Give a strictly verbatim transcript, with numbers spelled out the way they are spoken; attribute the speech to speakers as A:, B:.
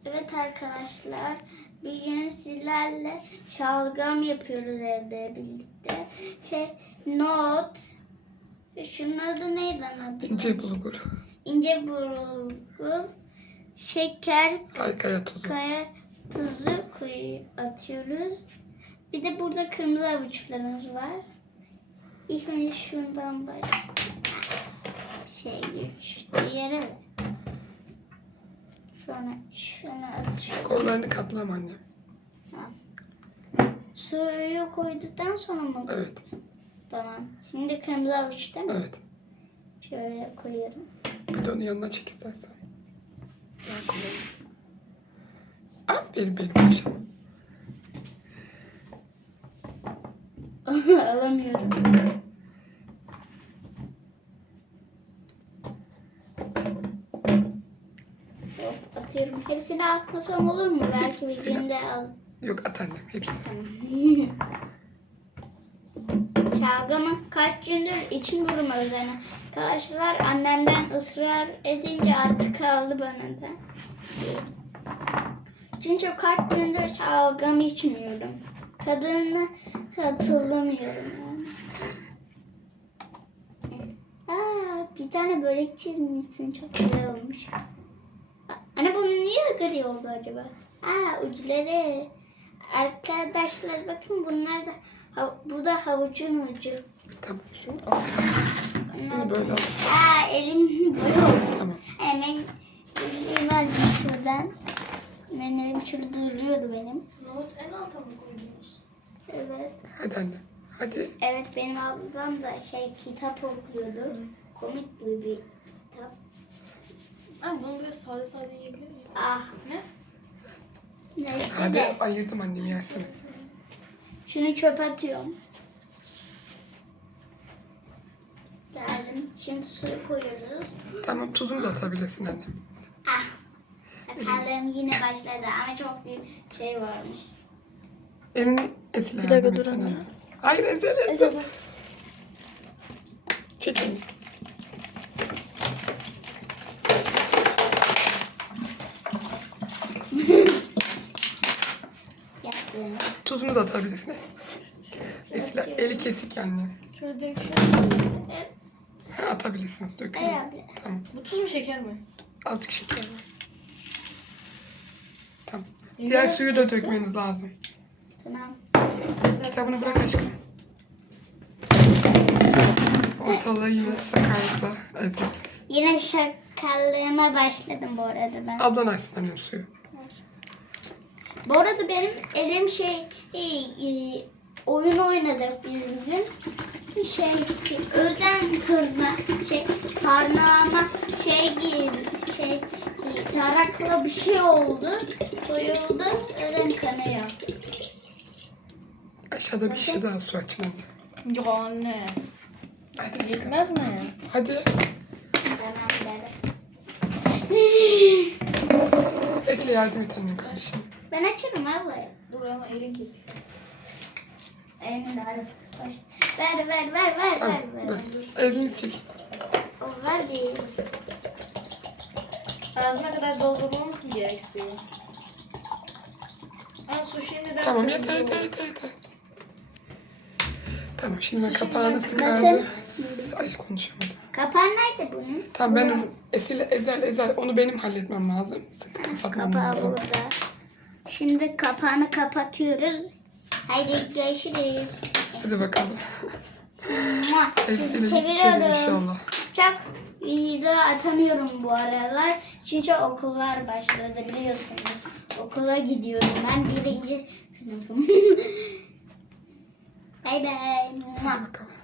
A: Evet arkadaşlar, bugün sizlerle şalgam yapıyoruz evde birlikte. He, not, şunun adı neydi adı?
B: İnce bulgur.
A: İnce bulgur, şeker,
B: Kaya tuzu.
A: kaya tuzu koyu atıyoruz. Bir de burada kırmızı avuçlarımız var. İlk önce şundan baş. Şey düştü yere. Sonra şunu atıyorum.
B: Kollarını katlama anne.
A: Ha. Suyu koyduktan sonra mı?
B: Evet.
A: Tamam. Şimdi kırmızı avuç değil mi?
B: Evet.
A: Şöyle koyuyorum.
B: Bir de onu yanına çek istersen. Daha kolay. Aferin benim paşam.
A: Alamıyorum. Yok, atıyorum. Hepsini atmasam olur mu? Belki
B: Hepsini.
A: videomda al.
B: Yok at annem hepsi.
A: Şalgamı kaç gündür içim durma üzerine. Arkadaşlar annemden ısrar edince artık kaldı bana da. Çünkü kaç gündür şalgam içmiyorum. Tadını hatırlamıyorum yani. Aa, bir tane börek çizmişsin. Çok güzel olmuş. Anne bunun niye gri oldu acaba? Aa, uçları. Arkadaşlar bakın bunlar da bu da havucun ucu.
B: Tamam şunu al. Bunu böyle al.
A: Aa, elim böyle oldu.
B: Tamam.
A: Hemen elim var şuradan. Ben elim şurada duruyordu benim.
C: Nohut en alta mı koydunuz?
A: Evet.
B: Hadi anne. Hadi.
A: Evet benim ablam da şey kitap okuyordu. Komik bir, bir kitap.
C: Ha, bunu böyle sade sade yiyebilir miyim?
A: Ah.
C: Ne?
A: Neyse
B: Hadi
A: de
B: ayırdım annem yersene.
A: şunu çöpe atıyorum. Geldim. Şimdi suyu koyuyoruz.
B: Tamam tuzunu da atabilirsin anne.
A: Ah. Sakallığım yine başladı ama çok büyük şey varmış.
B: Elini Esil'e
C: Bir dakika,
B: yardım
C: dur
B: etsene
C: anne.
B: anne. Hayır Esil Esil.
C: Neyse bak.
B: Çek elini.
A: Yaptım.
B: Tuzunu da atabilirsin. Esil eli kesik anne.
C: Şöyle direkt şöyle.
A: Evet.
B: Ha, atabilirsiniz dökün.
A: Ay abla.
B: Tamam.
C: Bu tuz mu şeker mi?
B: Azıcık şeker var. Tamam.
C: Elini
B: Diğer
C: nasıl
B: suyu da
C: kestin?
B: dökmeniz lazım.
A: Tamam.
B: Kitabını bırak aşkım. Ortalığı yine sakarlıkla ezdi.
A: Yine şakallığıma başladım bu arada ben.
B: Ablan açsın annem suyu.
A: Bu arada benim elim şey e, e, oyun oynadık biz bugün. Şey özen tırna şey parmağıma şey girdi şey e, tarakla bir şey oldu. Soyuldu. Özen kanıyor.
B: Aşağıda bir şey daha su açın anne.
C: Ya anne.
B: Hadi aşkım.
C: Yetmez mi?
B: Hadi.
A: Tamam dedim.
B: Esile yardım et annem kardeşim.
A: Ben açarım abla.
C: Dur ama elin kesik.
A: Elini de alıp koş. Ver ver ver ver
B: Tamam.
A: ver ver.
B: Ver. Elini çek.
A: O ver değil.
C: Ağzına kadar doldurulması mı gerek suyu? Ha, su şimdiden
B: Tamam
C: kırmızı
B: yeter yeter
C: oldu.
B: yeter yeter. Tamam şimdi
C: Su
B: kapağını
C: şimdiden
B: sıkardı. Ay konuşamadım.
A: Kapan nerede bunun?
B: Tamam ben onu Esile ezel ezel onu benim halletmem lazım. Sıkı kapatmam
A: Kapağı
B: lazım.
A: burada. Şimdi kapağını kapatıyoruz. Haydi görüşürüz.
B: Hadi bakalım.
A: Mua, Sizi
B: Esile içelim
A: seviyorum.
B: inşallah.
A: Çok video atamıyorum bu aralar. Çünkü okullar başladı biliyorsunuz. Okula gidiyorum ben. Birinci sınıfım. Bay bay. Mua.
B: Hadi bakalım.